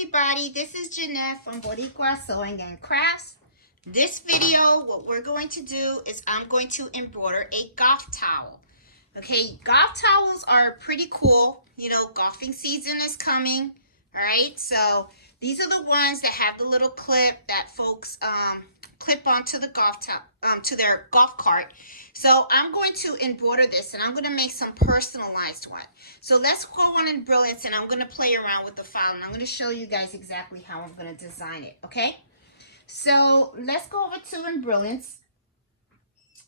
everybody, this is Jeanette from Boricua Sewing and Crafts. This video, what we're going to do is I'm going to embroider a golf towel. Okay, golf towels are pretty cool. You know, golfing season is coming. All right, so these are the ones that have the little clip that folks clip onto the to their golf cart. So I'm going to embroider this, and I'm going to make some personalized one. So let's go on Embrilliance, and I'm going to play around with the file, and I'm going to show you guys exactly how I'm going to design it. Okay, so let's go over to Embrilliance.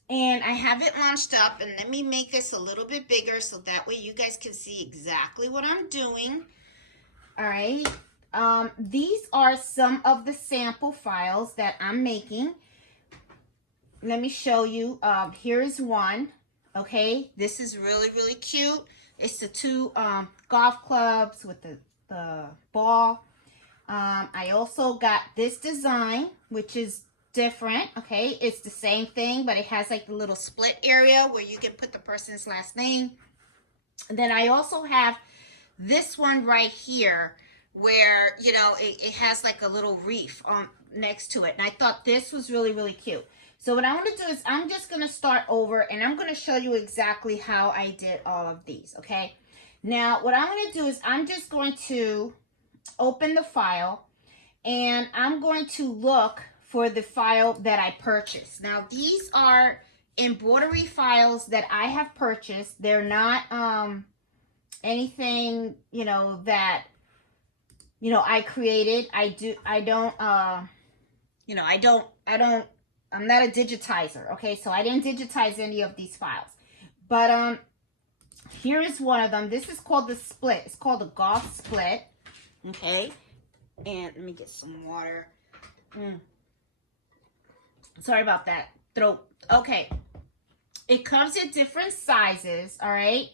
And I have it launched up, and let me make this a little bit bigger so that way you guys can see exactly what I'm doing. All right. These are some of the sample files that I'm making. Let me show you. Here's one. Okay. This is really, really cute. It's the two golf clubs with the ball. I also got this design, which is different. Okay, it's the same thing, but it has like the little split area where you can put the person's last name. And then I also have this one right here where, you know, it has like a little reef next to it, and I thought this was really, really cute. So what I'm going to do is I'm just going to start over, and I'm going to show you exactly how I did all of these. Okay, now what I'm going to do is I'm just going to open the file, and I'm going to look for the file that I purchased. Now, these are embroidery files that I have purchased. They're not anything, you know, that, you know, I created. I'm not a digitizer, okay? So I didn't digitize any of these files. But here is one of them. This is called the split. It's called the golf split, okay? And let me get some water. Sorry about that throat. Okay, it comes in different sizes. All right,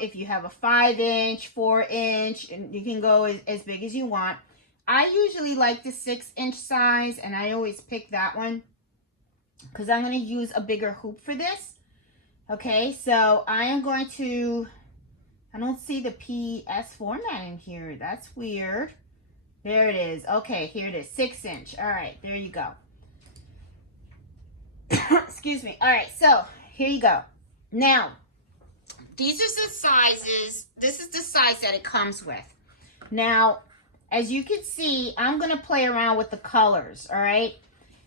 if you have a 5-inch, 4-inch, and you can go as big as you want. I usually like the 6-inch size, and I always pick that one because I'm going to use a bigger hoop for this. Okay, so I am going to, I don't see the PS format in here. That's weird. There it is. Okay, here it is, 6-inch. All right, there you go. Excuse me. All right, so here you go. Now, these are the sizes. This is the size that it comes with. Now, as you can see, I'm going to play around with the colors, all right?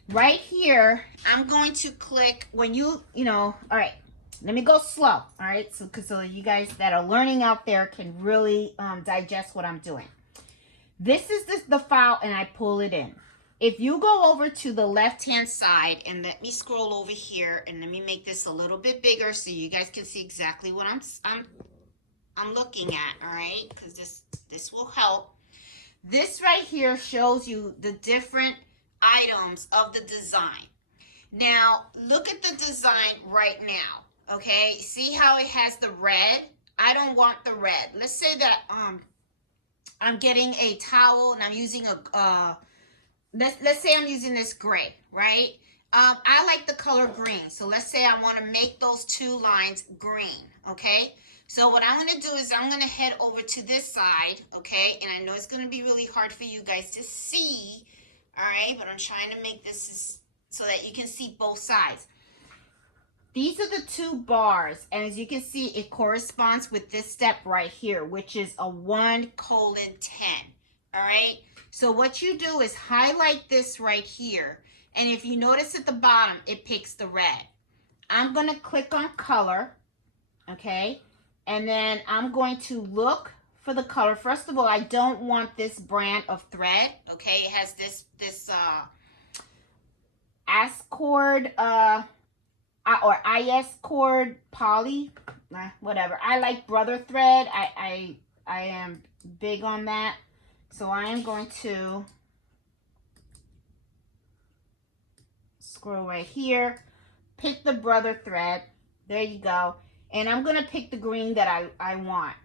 Right here, I'm going to click when you know, all right, let me go slow, all right? So you guys that are learning out there can really digest what I'm doing. This is the file, and I pull it in. If you go over to the left-hand side, and let me scroll over here, and let me make this a little bit bigger so you guys can see exactly what I'm looking at, all right? Because this will help. This right here shows you the different items of the design. Now, look at the design right now, okay? See how it has the red? I don't want the red. Let's say that I'm getting a towel, and I'm using a let's say I'm using this gray, right? I like the color green. So let's say I want to make those two lines green, okay? So what I'm going to do is I'm going to head over to this side, okay? And I know it's going to be really hard for you guys to see, all right? But I'm trying to make this so that you can see both sides. These are the two bars, and as you can see, it corresponds with this step right here, which is a 1:10, all right? So what you do is highlight this right here, and if you notice at the bottom, it picks the red. I'm going to click on color, okay? And then I'm going to look for the color. First of all, I don't want this brand of thread, okay? It has this Ascord or IS cord poly, whatever. I like brother thread. I am big on that. So I am going to scroll right here, pick the brother thread. There you go. And I'm going to pick the green that I want.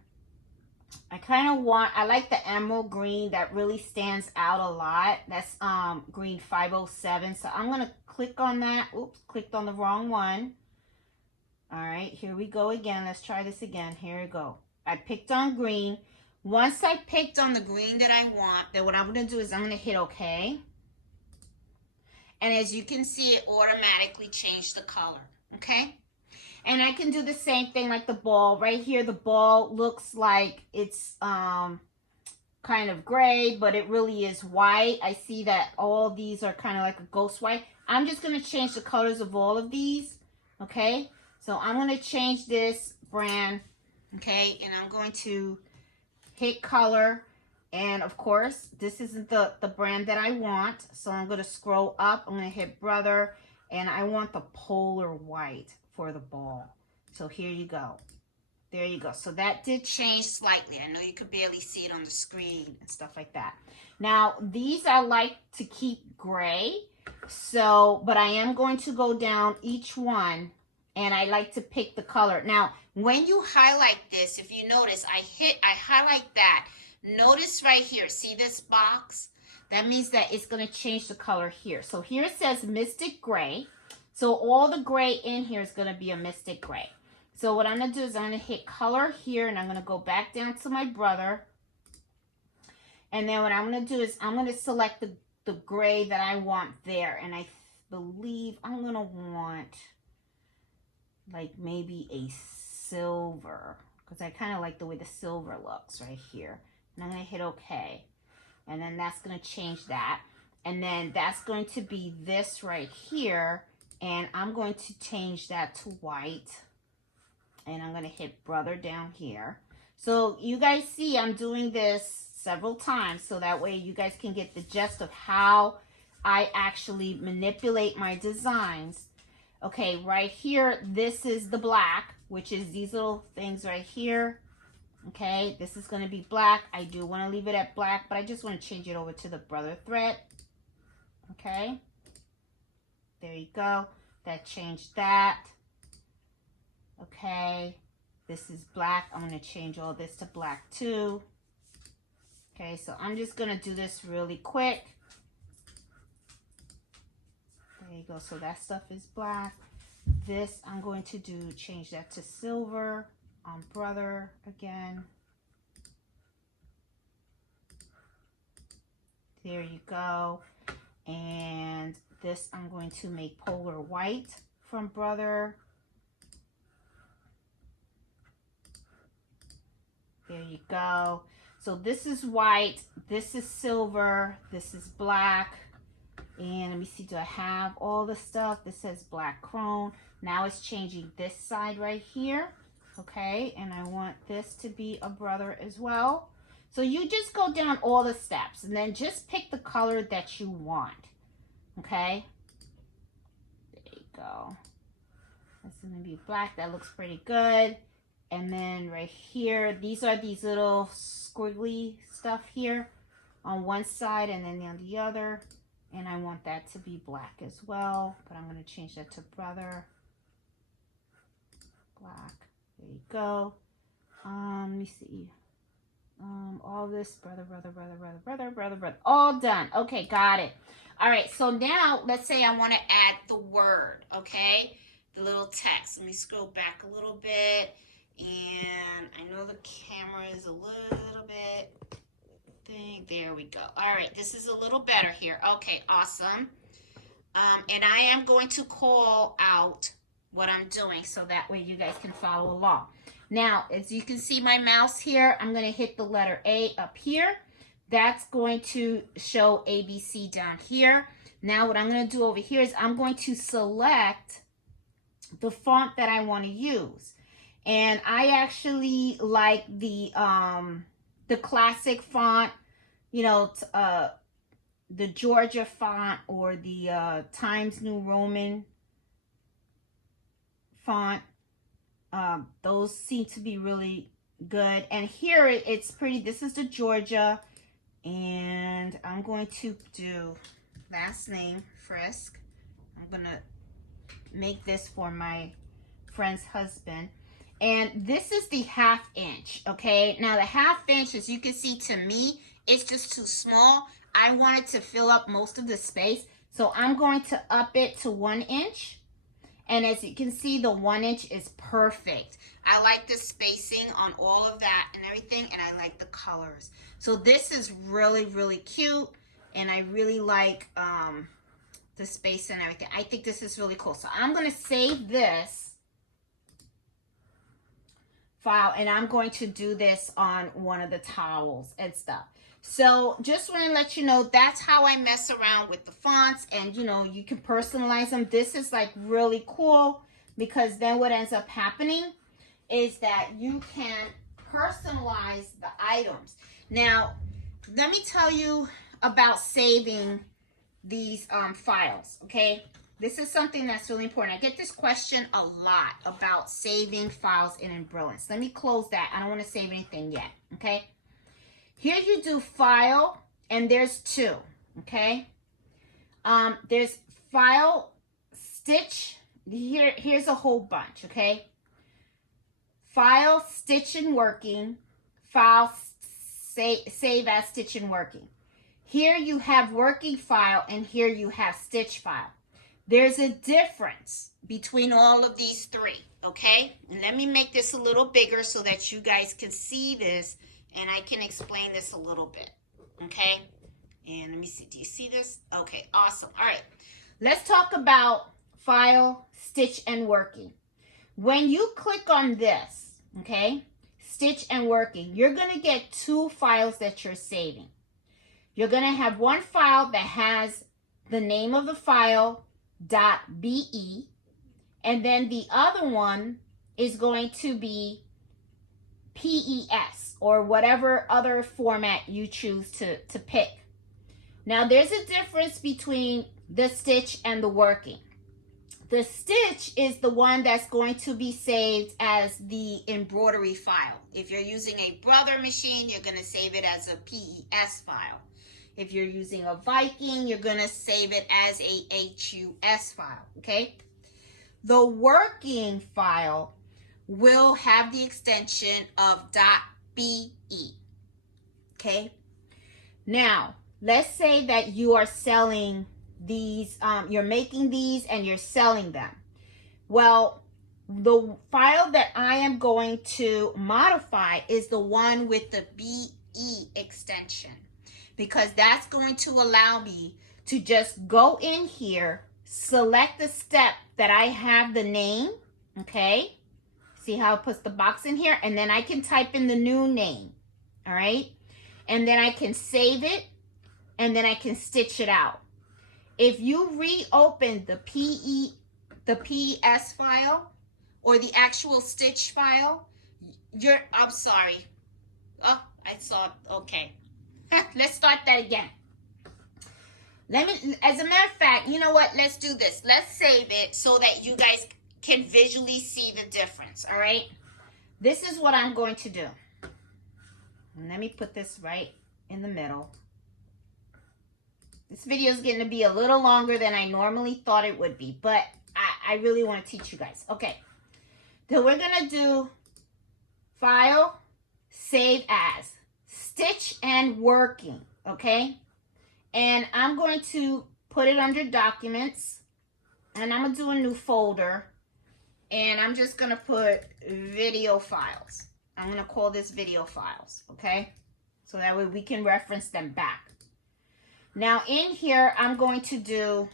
I like the emerald green that really stands out a lot. That's green 507. So I'm going to click on that. Oops, clicked on the wrong one. All right, here we go again. Let's try this again. Here we go. I picked on green. Once I picked on the green that I want, then what I'm going to do is I'm going to hit OK. And as you can see, it automatically changed the color. Okay? And I can do the same thing like the ball. Right here, the ball looks like it's kind of gray, but it really is white. I see that all these are kind of like a ghost white. I'm just going to change the colors of all of these. Okay? So I'm going to change this brand. Okay? And I'm going to hit color. And of course, this isn't the brand that I want. So I'm going to scroll up. I'm going to hit brother. And I want the polar white for the ball. So here you go. There you go. So that did change slightly. I know you could barely see it on the screen and stuff like that. Now, these I like to keep gray. So, but I am going to go down each one and I like to pick the color. Now, when you highlight this, if you notice, I highlight that. Notice right here, see this box? That means that it's going to change the color here. So here it says Mystic Gray. So all the gray in here is going to be a Mystic Gray. So what I'm going to do is I'm going to hit color here and I'm going to go back down to my brother. And then what I'm going to do is I'm going to select the gray that I want there. And I believe I'm going to want like maybe a silver, because I kind of like the way the silver looks right here. And I'm going to hit OK. And then that's going to change that. And then that's going to be this right here. And I'm going to change that to white. And I'm going to hit brother down here. So you guys see I'm doing this several times. So that way you guys can get the gist of how I actually manipulate my designs. Okay, right here, this is the black, which is these little things right here. Okay, this is going to be black. I do want to leave it at black, but I just want to change it over to the brother thread. Okay, there you go. That changed that. Okay, this is black. I'm going to change all this to black too. Okay, so I'm just going to do this really quick. There you go. So that stuff is black. This I'm going to do, change that to silver on brother again. There you go. And this I'm going to make polar white from brother. There you go. So this is white, this is silver, this is black. And let me see, do I have all the stuff? This says black chrome. Now it's changing this side right here. Okay, and I want this to be a brother as well. So you just go down all the steps and then just pick the color that you want. Okay, there you go. That's going to be black. That looks pretty good. And then right here, these are these little squiggly stuff here on one side and then on the other. And I want that to be black as well. But I'm going to change that to brother. Black. There you go. Let me see. All this brother. All done. Okay, got it. All right, so now let's say I want to add the word, okay? The little text. Let me scroll back a little bit. And I know the camera is a little bit thing. There we go. All right, this is a little better here. Okay, awesome. And I am going to call out what I'm doing so that way you guys can follow along. Now, as you can see my mouse here, I'm going to hit the letter A up here. That's going to show ABC down here. Now, what I'm going to do over here is I'm going to select the font that I want to use. And I actually like the classic font, you know, the Georgia font or the Times New Roman font. Those seem to be really good. And here it's pretty. This is the Georgia. And I'm going to do last name, Frisk. I'm going to make this for my friend's husband. And this is the 1/2 inch, okay? Now, the 1/2 inch, as you can see, to me, it's just too small. I wanted to fill up most of the space. So I'm going to up it to 1 inch. And as you can see, the 1" is perfect. I like the spacing on all of that and everything, and I like the colors. So this is really, really cute, and I really like the space and everything. I think this is really cool. So I'm going to save this file, and I'm going to do this on one of the towels and stuff. So just want to let you know, that's how I mess around with the fonts, and you know, you can personalize them. This is like really cool, because then what ends up happening is that you can personalize the items. Now, let me tell you about saving these files, okay? This is something that's really important. I get this question a lot about saving files in Embrilliance. Let me close that. I don't want to save anything yet, okay? Here you do file, and there's two, okay? There's file, stitch. Here's a whole bunch, okay? File, stitch and working. File, save as stitch and working. Here you have working file, and here you have stitch file. There's a difference between all of these three, okay? And let me make this a little bigger so that you guys can see this, and I can explain this a little bit, okay? And let me see, do you see this? Okay, awesome. All right, let's talk about file, stitch, and working. When you click on this, okay, stitch and working, you're gonna get two files that you're saving. You're gonna have one file that has the name of the file, .be, and then the other one is going to be PES, or whatever other format you choose to pick. Now, there's a difference between the stitch and the working. The stitch is the one that's going to be saved as the embroidery file. If you're using a Brother machine, you're going to save it as a PES file. If you're using a Viking, you're going to save it as a HUS file, okay? The working file will have the extension of .be, okay? Now, let's say that you are selling these, you're making these and you're selling them. Well, the file that I am going to modify is the one with the BE extension, because that's going to allow me to just go in here, select the step that I have the name, okay? See how it puts the box in here? And then I can type in the new name, all right? And then I can save it, and then I can stitch it out. If you reopen the PES file or the actual stitch file, I'm sorry. Oh, I saw it. Okay. Let's start that again. As a matter of fact, you know what? Let's do this. Let's save it so that you guys can visually see the difference, all right? This is what I'm going to do. Let me put this right in the middle. This video is getting to be a little longer than I normally thought it would be, but I really want to teach you guys. Okay, then we're going to do file, save as, stitch and working, okay? And I'm going to put it under documents, and I'm going to do a new folder, and I'm just going to put video files. I'm going to call this video files, okay? So that way we can reference them back. Now in here, I'm going to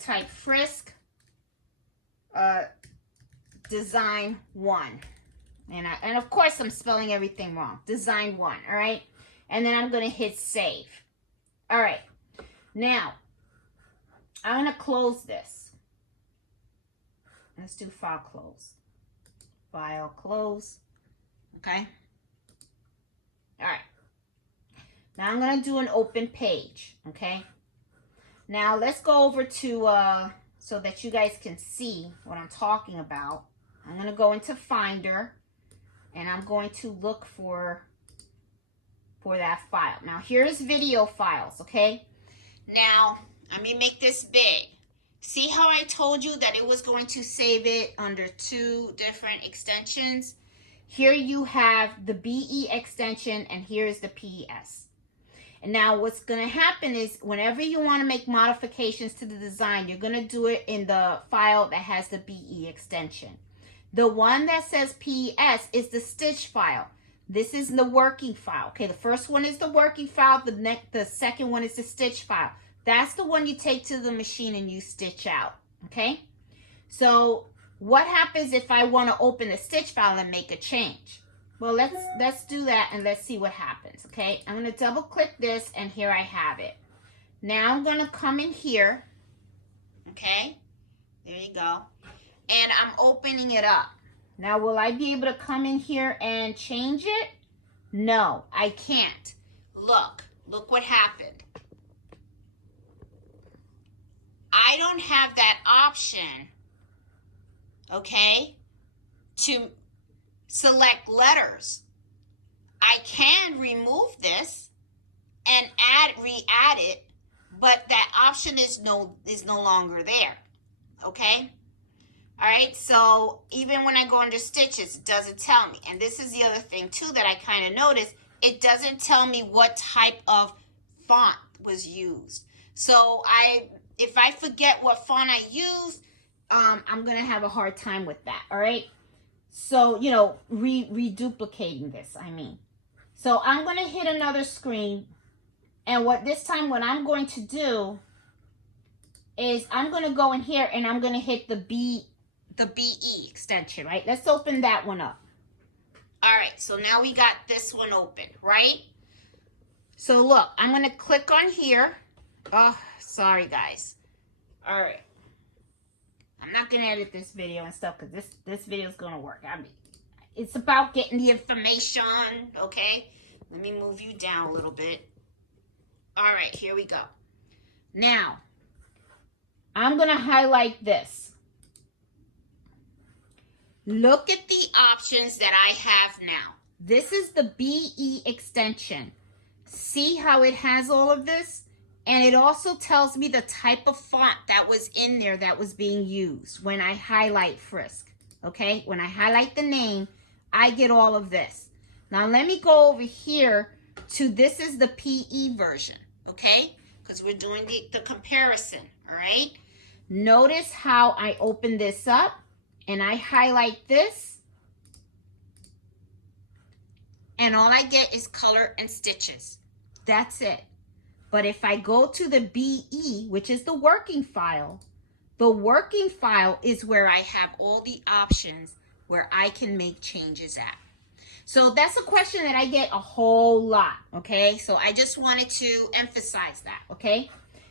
type Frisk Design 1. And of course I'm spelling everything wrong. Design 1, all right? And then I'm going to hit save. All right. Now, I'm going to close this. Let's do file close. File close. Okay? All right. Now I'm going to do an open page, okay? Now let's go over to, so that you guys can see what I'm talking about. I'm going to go into Finder, and I'm going to look for that file. Now here's video files, okay? Now, let me make this big. See how I told you that it was going to save it under two different extensions? Here you have the BE extension, and here's the PES. And now what's going to happen is whenever you want to make modifications to the design, you're going to do it in the file that has the BE extension. The one that says PES is the stitch file. This is the working file. Okay, the first one is the working file. The second one is the stitch file. That's the one you take to the machine and you stitch out. Okay, so what happens if I want to open the stitch file and make a change? Well, let's do that and let's see what happens. Okay, I'm going to double click this and here I have it. Now I'm going to come in here. Okay, there you go. And I'm opening it up. Now, will I be able to come in here and change it? No, I can't. Look what happened. I don't have that option, okay, to select letters. I can remove this and re-add it, but that option is no longer there, okay? All right, so even when I go under stitches, it doesn't tell me. And this is the other thing too that I kind of noticed. It doesn't tell me what type of font was used. So if I forget what font I used, I'm going to have a hard time with that, all right? So, you know, reduplicating this, I mean. So I'm going to hit another screen. And what I'm going to do is I'm going to go in here and I'm going to hit the BE extension, right? Let's open that one up. All right, so now we got this one open, right? So look, I'm going to click on here. Oh, sorry, guys. All right. I'm not going to edit this video and stuff because this video is going to work. I mean, it's about getting the information, okay? Let me move you down a little bit. All right, here we go. Now, I'm going to highlight this. Look at the options that I have now. This is the BE extension. See how it has all of this? And it also tells me the type of font that was in there that was being used when I highlight Frisk. Okay, when I highlight the name, I get all of this. Now let me go over here to, this is the PE version, okay? Because we're doing the comparison, all right? Notice how I open this up and I highlight this. And all I get is color and stitches. That's it. But if I go to the BE, which is the working file is where I have all the options where I can make changes at. So that's a question that I get a whole lot, okay? So I just wanted to emphasize that, okay?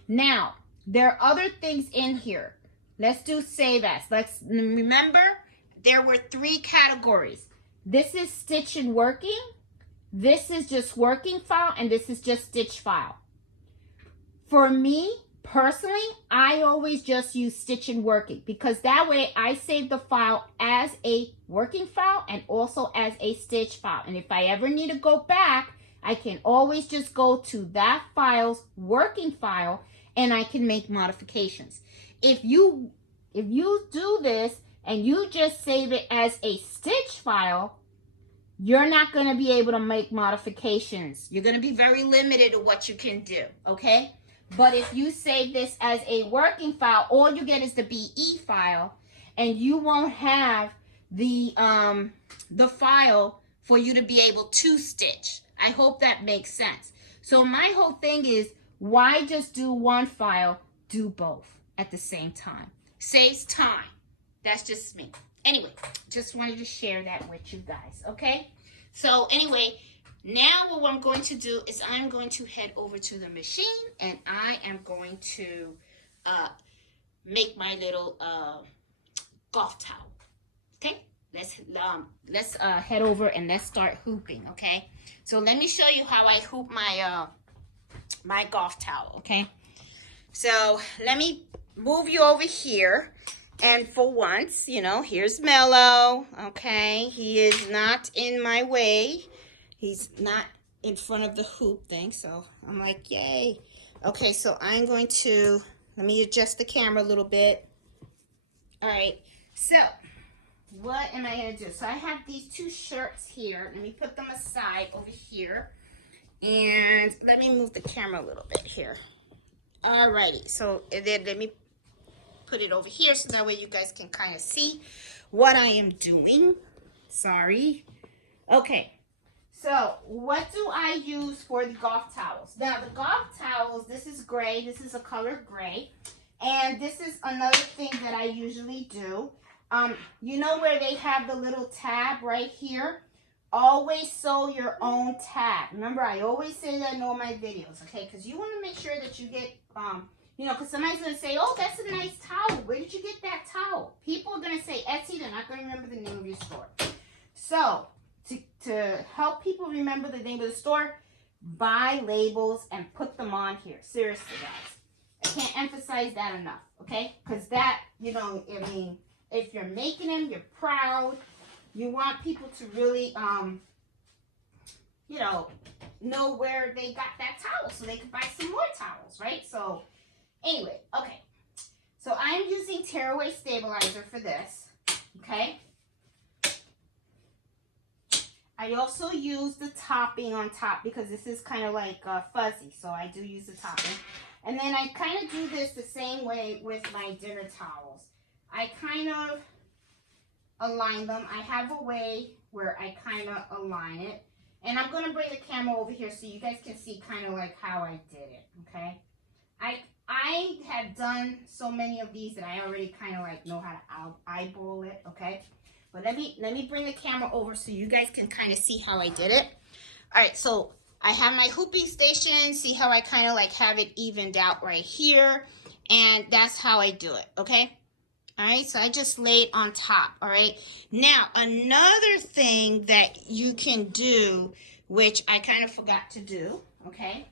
Now, there are other things in here. Let's do Save As. Let's remember, there were 3 categories. This is stitch and working. This is just working file, and this is just stitch file. For me, personally, I always just use stitch and working because that way I save the file as a working file and also as a stitch file. And if I ever need to go back, I can always just go to that file's working file and I can make modifications. If you do this and you just save it as a stitch file, you're not going to be able to make modifications. You're going to be very limited to what you can do, okay? But if you save this as a working file, all you get is the BE file, and you won't have the file for you to be able to stitch. I hope that makes sense. So my whole thing is, why just do one file? Do both at the same time. Saves time. That's just me. Anyway, just wanted to share that with you guys, okay? So anyway, now what I'm going to do is I'm going to head over to the machine and I am going to make my little golf towel. Okay, let's head over and let's start hooping. Okay, so let me show you how I hoop my my golf towel. Okay, so let me move you over here. And for once, you know, here's Mello. Okay, he is not in my way. He's not in front of the hoop thing, so I'm like, yay. Okay, so I'm going to, let me adjust the camera a little bit. All right, so what am I going to do? So I have these 2 shirts here. Let me put them aside over here. And let me move the camera a little bit here. Alrighty, so and then let me put it over here so that way you guys can kind of see what I am doing. Sorry. Okay, so what do I use for the golf towels? Now the golf towels, this is gray. This is a color gray. And this is another thing that I usually do. You know where they have the little tab right here? Always sew your own tab. Remember, I always say that in all my videos, okay? Because you want to make sure that you get, you know, because somebody's going to say, oh, that's a nice towel. Where did you get that towel? People are going to say Etsy. They're not going to remember the name of your store. So, to help people remember the name of the store, buy labels and put them on here. Seriously, guys. I can't emphasize that enough, okay? Because that, you know, I mean, if you're making them, you're proud. You want people to really, you know where they got that towel so they can buy some more towels, right? So, anyway, okay. So, I'm using tearaway stabilizer for this, okay? I also use the topping on top because this is kind of like fuzzy, so I do use the topping. And then I kind of do this the same way with my dinner towels. I kind of align them. I have a way where I kind of align it. And I'm going to bring the camera over here so you guys can see kind of like how I did it, okay? I have done so many of these that I already kind of like know how to eyeball it, okay? But let me bring the camera over so you guys can kind of see how I did it. All right, so I have my hooping station. See how I kind of like have it evened out right here. And that's how I do it, okay? All right, so I just lay it on top, all right? Now, another thing that you can do, which I kind of forgot to do, okay?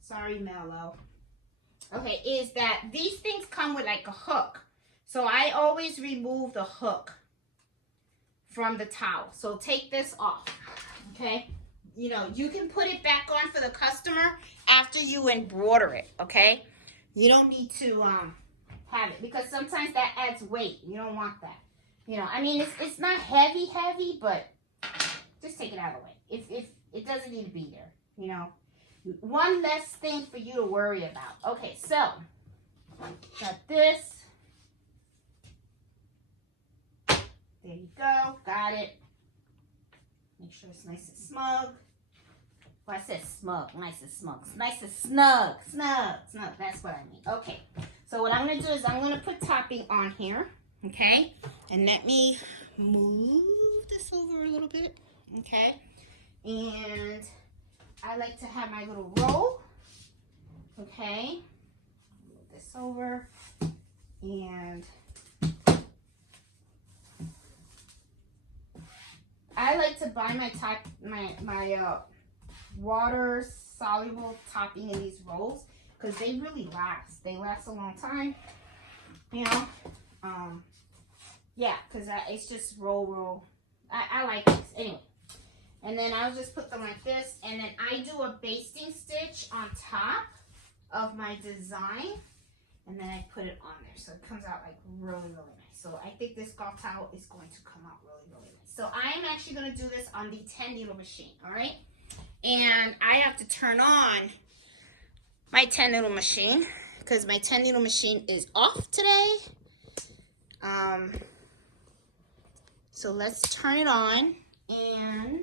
Sorry, Mello. Okay, is that these things come with like a hook. So I always remove the hook from the towel. So take this off, okay? You know, you can put it back on for the customer after you embroider it, okay? You don't need to have it because sometimes that adds weight. You don't want that. You know, I mean, it's not heavy, but just take it out of the way. If it doesn't need to be there, you know. One less thing for you to worry about. Okay, so got this. There you go. Got it. Make sure it's nice and smug. Well, I said smug. Nice and smug. Nice and snug. Snug. That's what I mean. Okay. So what I'm going to do is I'm going to put topping on here. Okay. And let me move this over a little bit. Okay. And I like to have my little roll. Okay. Move this over. And I like to buy my water soluble topping in these rolls because they really last. They last a long time, you know. Yeah, because it's just roll. I like this anyway. And then I'll just put them like this, and then I do a basting stitch on top of my design, and then I put it on there so it comes out like really nice. So I think this golf towel is going to come out really nice. So I am actually going to do this on the 10 needle machine, all right? And I have to turn on my 10 needle machine because my 10 needle machine is off today. So let's turn it on, and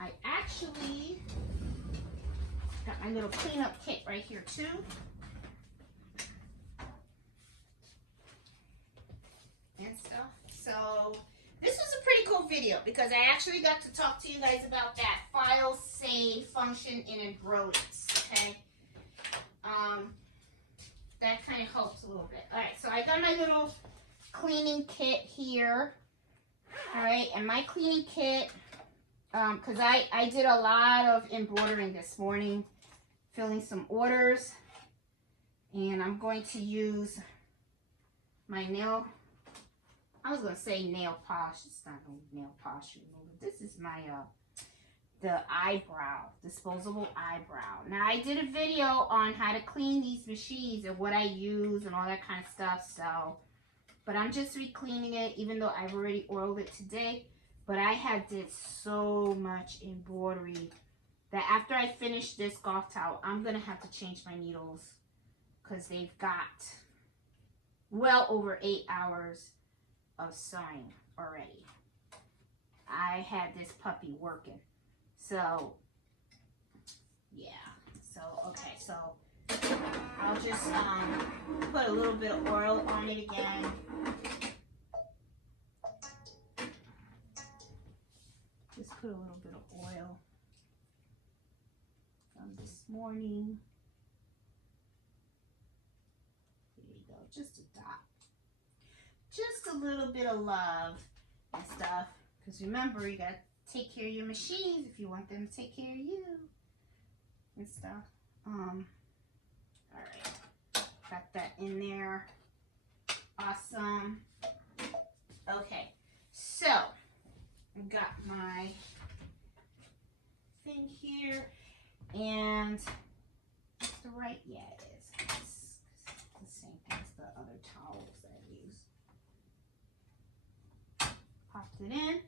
I actually got my little cleanup kit right here too. And stuff. So this was a pretty cool video because I actually got to talk to you guys about that file save function in Embrilliance, okay? That kind of helps a little bit. All right, so I got my little cleaning kit here. All right, and my cleaning kit, because I did a lot of embroidering this morning, filling some orders, and I'm going to use my nail, I was going to say nail polish, it's not nail polish remover. This is my, the eyebrow, disposable eyebrow. Now, I did a video on how to clean these machines and what I use and all that kind of stuff, so, but I'm just re-cleaning it, even though I've already oiled it today. But I had did so much embroidery that after I finish this golf towel, I'm going to have to change my needles because they've got well over 8 hours of sewing already. I had this puppy working. So, yeah. So, okay. So, I'll just put a little bit of oil on it again. Just put a little bit of oil from this morning. There you go. Just a dot. Just a little bit of love and stuff. Because remember, you got to take care of your machines if you want them to take care of you and stuff. All right. Got that in there. Awesome. Okay. So, I've got my thing here. And it's the right, yeah, it is. It's the same thing as the other towels that I use. Popped it in.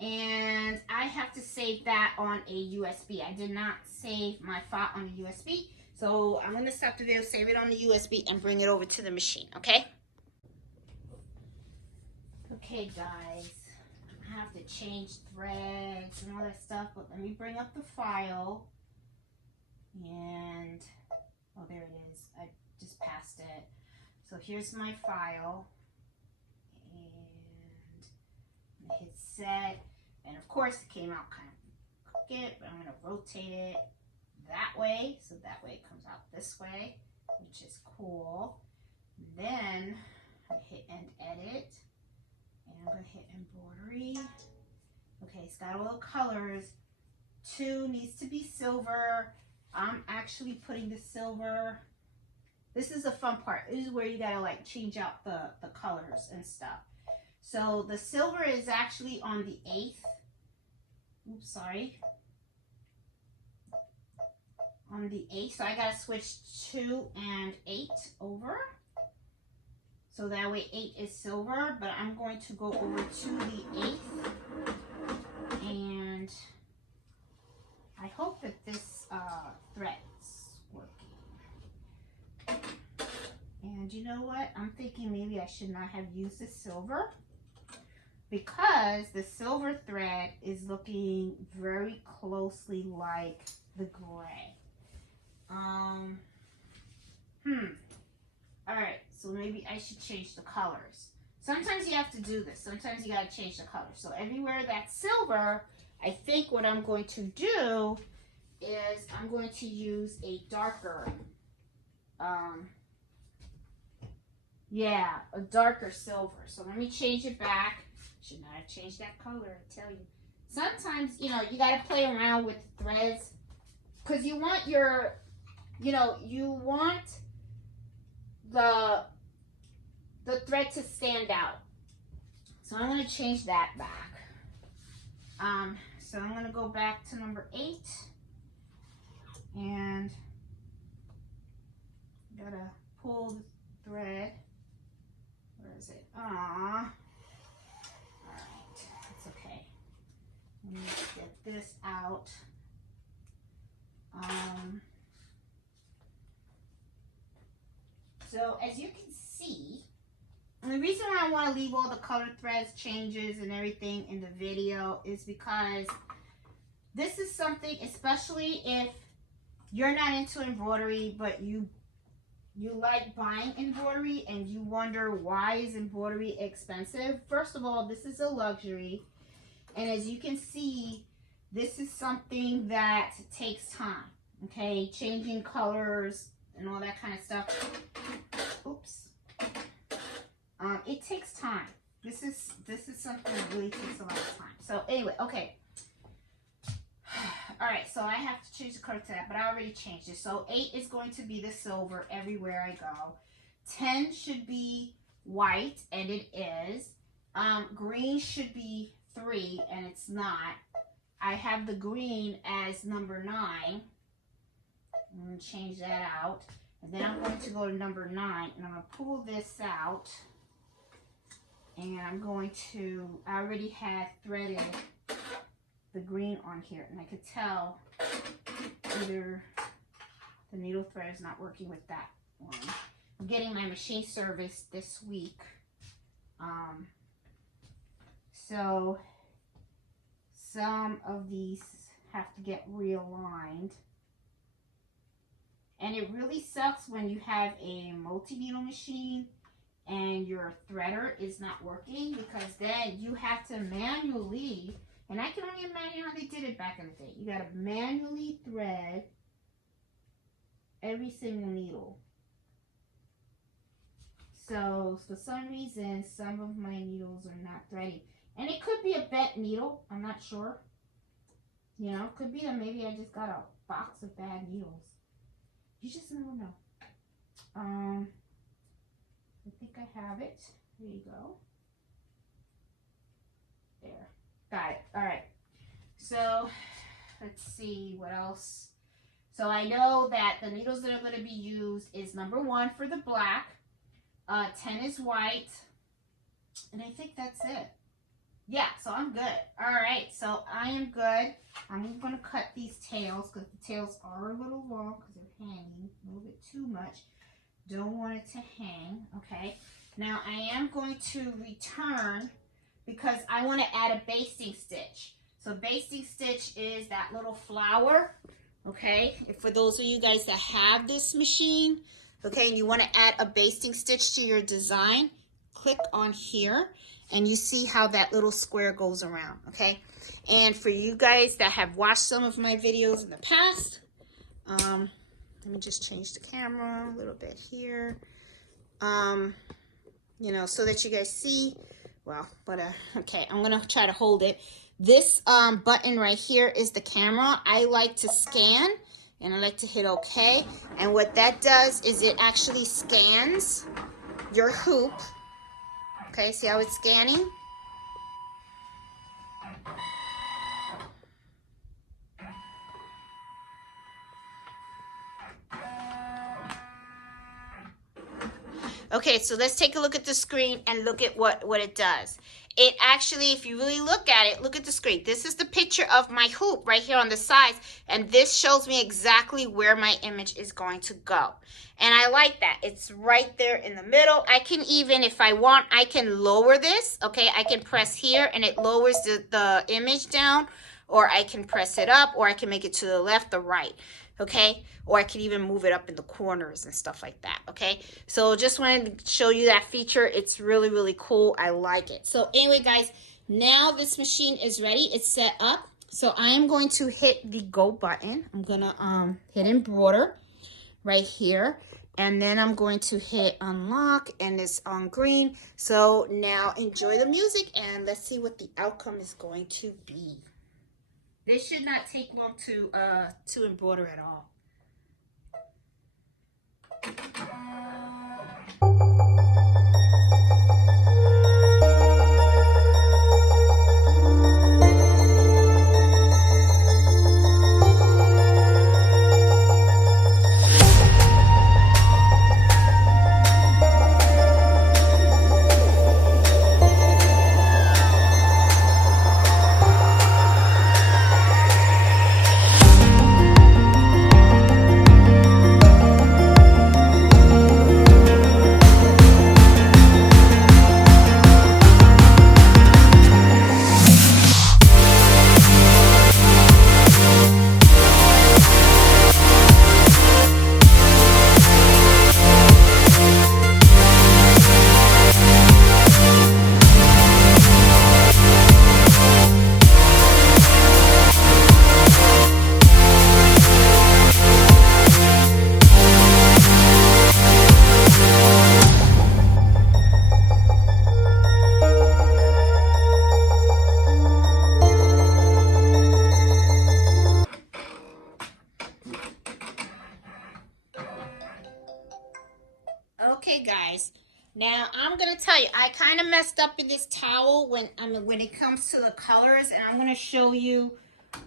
And I have to save that on a USB. I did not save my file on a USB. So I'm going to stop the video, save it on the USB, and bring it over to the machine, okay? Okay, guys. I have to change threads and all that stuff, but let me bring up the file. And, oh, there it is. I just passed it. So here's my file. And I hit set. And of course, it came out kind of crooked, but I'm going to rotate it that way. So that way it comes out this way, which is cool. And then I hit end edit. And I'm going to hit embroidery. Okay, it's got all the colors. 2 needs to be silver. I'm actually putting the silver. This is the fun part. This is where you gotta like change out the colors and stuff. So the silver is actually on the 8th. Oops, sorry. On the 8th. So I gotta switch 2 and 8 over. So that way 8 is silver, but I'm going to go over to the 8th. And I hope that this thread's working. And you know what? I'm thinking maybe I should not have used the silver because the silver thread is looking very closely like the gray. Alright, so maybe I should change the colors. Sometimes you have to do this. Sometimes you gotta change the color. So everywhere that's silver, I think what I'm going to do is I'm going to use a darker, a darker silver. So let me change it back. Should not have changed that color, I tell you. Sometimes, you know, you got to play around with threads because you want your, you want the thread to stand out. So I'm going to change that back. So I'm going to go back to number 8 and gotta pull the thread. Where is it? Alright, that's okay. Let me get this out. So as you can see, and the reason why I want to leave all the color threads changes and everything in the video is because this is something, especially if you're not into embroidery, but you like buying embroidery and you wonder why is embroidery expensive. First of all, this is a luxury. And as you can see, this is something that takes time. Okay, changing colors and all that kind of stuff. Oops. It takes time. This is something that really takes a lot of time. So anyway, okay. All right, so I have to change the color to that, but I already changed it. So 8 is going to be the silver everywhere I go. 10 should be white, and it is. Green should be 3, and it's not. I have the green as number 9. I'm going to change that out. And then I'm going to go to number 9, and I'm going to pull this out. And I'm going to, I already had threaded the green on here, and I could tell either the needle thread is not working with that one. I'm getting my machine serviced this week. So some of these have to get realigned. And it really sucks when you have a multi-needle machine and your threader is not working, because then you have to manually, and I can only imagine how they did it back in the day. You got to manually thread every single needle. So for some reason, some of my needles are not threading. And it could be a bent needle. I'm not sure. You know, it could be that maybe I just got a box of bad needles. You just never know. I think I have it. There you go. There. Got it. All right. So let's see what else. So I know that the needles that are going to be used is number 1 for the black. 10 is white. And I think that's it. Yeah, so I'm good. All right, so I am good. I'm going to cut these tails because the tails are a little long because they're hanging a little bit too much. Don't want it to hang, okay? Now I am going to return because I want to add a basting stitch. So basting stitch is that little flower, okay? For those of you guys that have this machine, okay, and you want to add a basting stitch to your design, click on here. And you see how that little square goes around, okay? And for you guys that have watched some of my videos in the past, let me just change the camera a little bit here, you know, so that you guys see, well, but, okay, I'm gonna try to hold it. This button right here is the camera. I like to scan, and I like to hit OK. And what that does is it actually scans your hoop. Okay, see how it's scanning? Okay, so let's take a look at the screen and look at what it does. It actually, if you really look at it, look at the screen. This is the picture of my hoop right here on the sides, and this shows me exactly where my image is going to go. And I like that. It's right there in the middle. I can even, if I want, I can lower this, okay? I can press here, and it lowers the image down, or I can press it up, or I can make it to the left or right. Okay, or I can even move it up in the corners and stuff like that. Okay, so just wanted to show you that feature. It's really, really cool. I like it. So anyway, guys, now this machine is ready. It's set up. So I am going to hit the go button. I'm gonna hit embroider right here, and then I'm going to hit unlock, and it's on green. So now enjoy the music, and let's see what the outcome is going to be. This should not take long to embroider at all. Okay, guys. Now I'm gonna tell you, I kind of messed up in this towel when it comes to the colors, and I'm gonna show you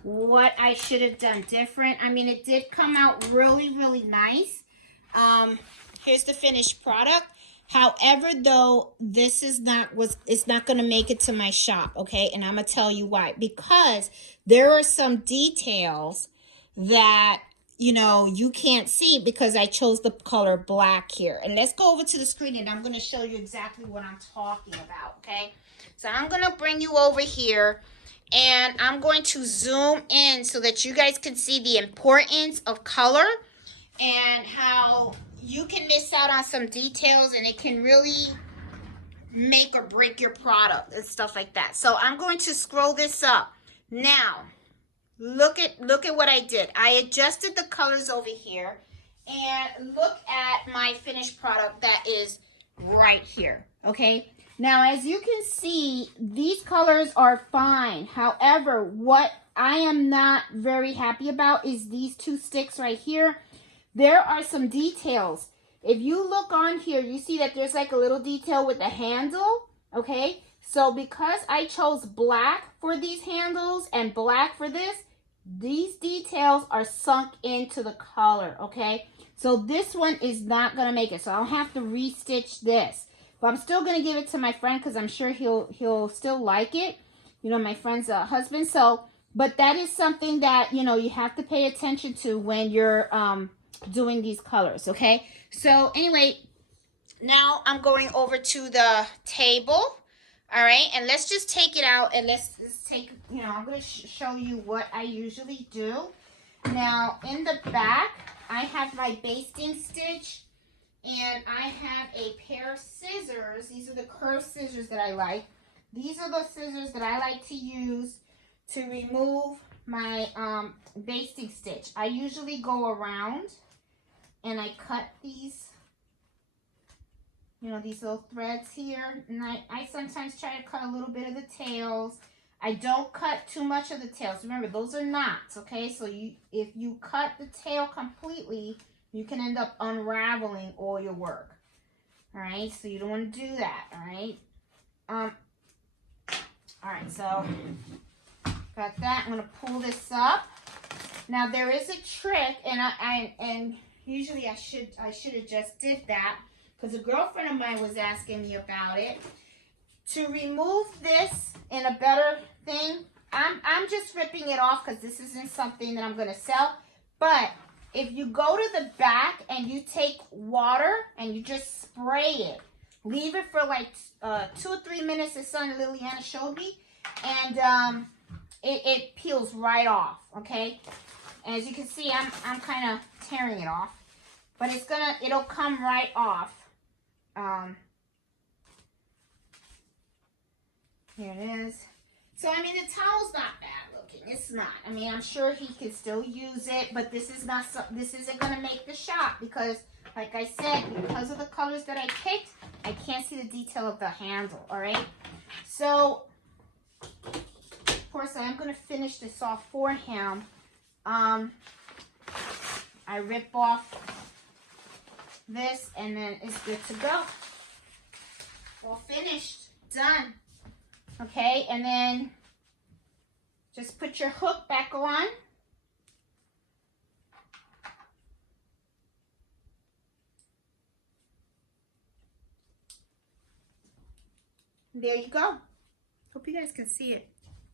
what I should have done different. I mean, it did come out really, really nice. Here's the finished product. However, though, this is not it's not going to make it to my shop, okay? And I'm going to tell you why. Because there are some details that, you know, you can't see because I chose the color black here. And let's go over to the screen and I'm going to show you exactly what I'm talking about, okay? So I'm going to bring you over here and I'm going to zoom in so that you guys can see the importance of color and how you can miss out on some details and it can really make or break your product and stuff like that. So I'm going to scroll this up. Now, look at what I did. I adjusted the colors over here and look at my finished product that is right here, okay? Now, as you can see, these colors are fine. However, what I am not very happy about is these two sticks right here. There are some details. If you look on here, you see that there's like a little detail with the handle, okay? So because I chose black for these handles and black for this, these details are sunk into the color, okay? So this one is not going to make it. So I'll have to restitch this. But I'm still going to give it to my friend because I'm sure he'll still like it. You know, my friend's husband. So, but that is something that, you know, you have to pay attention to when you're doing these colors, okay? So anyway, now I'm going over to the table. All right, and let's just take it out and let's take, you know, I'm going to show you what I usually do. Now, in the back, I have my basting stitch and I have a pair of scissors. These are the curved scissors that I like. These are the scissors that I like to use to remove my basting stitch. I usually go around and I cut these, you know, these little threads here. And I sometimes try to cut a little bit of the tails. I don't cut too much of the tails. Remember, those are knots, okay? So if you cut the tail completely, you can end up unraveling all your work. All right, so you don't want to do that, all right? All right, so got that. I'm going to pull this up. Now, there is a trick, and usually I should have just did that, because a girlfriend of mine was asking me about it. To remove this in a better thing, I'm just ripping it off because this isn't something that I'm going to sell. But if you go to the back and you take water and you just spray it, leave it for like 2 or 3 minutes, as son Liliana showed me, and it peels right off, okay? And as you can see, I'm kind of tearing it off, but it'll come right off. Here it is. So, I mean, the towel's not bad looking. It's not. I mean, I'm sure he can still use it, but this isn't going to make the shop because, like I said, because of the colors that I picked, I can't see the detail of the handle, all right? So, of course, I am going to finish this off for him. I rip off this, and then it's good to go. All finished. Done. Okay, and then just put your hook back on. There you go. Hope you guys can see it.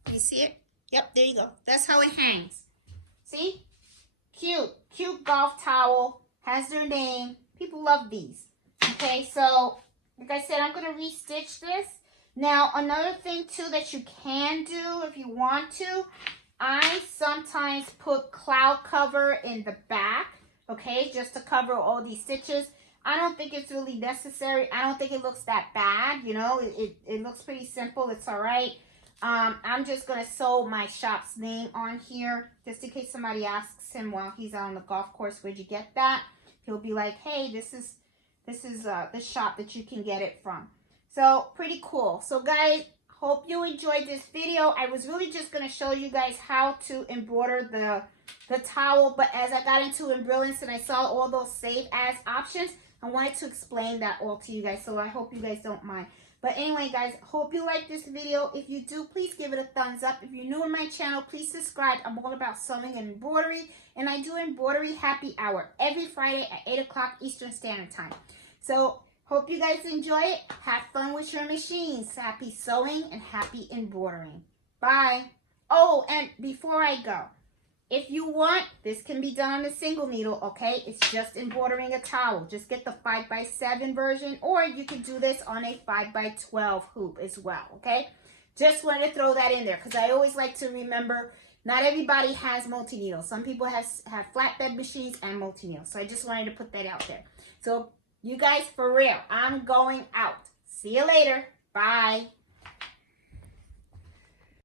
You see it? Yep, there you go. That's how it hangs. See? Cute. Cute golf towel. Has their name. People love these. Okay, so like I said, I'm going to restitch this. Now, another thing, too, that you can do if you want to, I sometimes put cloud cover in the back, okay, just to cover all these stitches. I don't think it's really necessary. I don't think it looks that bad, you know. It looks pretty simple. It's all right. I'm just going to sew my shop's name on here, just in case somebody asks him while he's out on the golf course, where'd you get that? He'll be like, hey, this is the shop that you can get it from. So, pretty cool. So, guys, hope you enjoyed this video. I was really just going to show you guys how to embroider the towel. But as I got into Embrilliance and I saw all those save as options, I wanted to explain that all to you guys. So, I hope you guys don't mind. But anyway, guys, hope you like this video. If you do, please give it a thumbs up. If you're new to my channel, please subscribe. I'm all about sewing and embroidery. And I do embroidery happy hour every Friday at 8 o'clock Eastern Standard Time. So, Hope you guys enjoy it. Have fun with your machines. Happy sewing and happy embroidering. Bye. Oh, and before I go, if you want, this can be done on a single needle, okay? It's just embroidering a towel. Just get the 5x7 version, or you can do this on a 5x12 hoop as well, okay? Just wanted to throw that in there because I always like to remember not everybody has multi-needle. Some people have flatbed machines and multi-needle. So I just wanted to put that out there. So you guys, for real, I'm going out. See you later. Bye.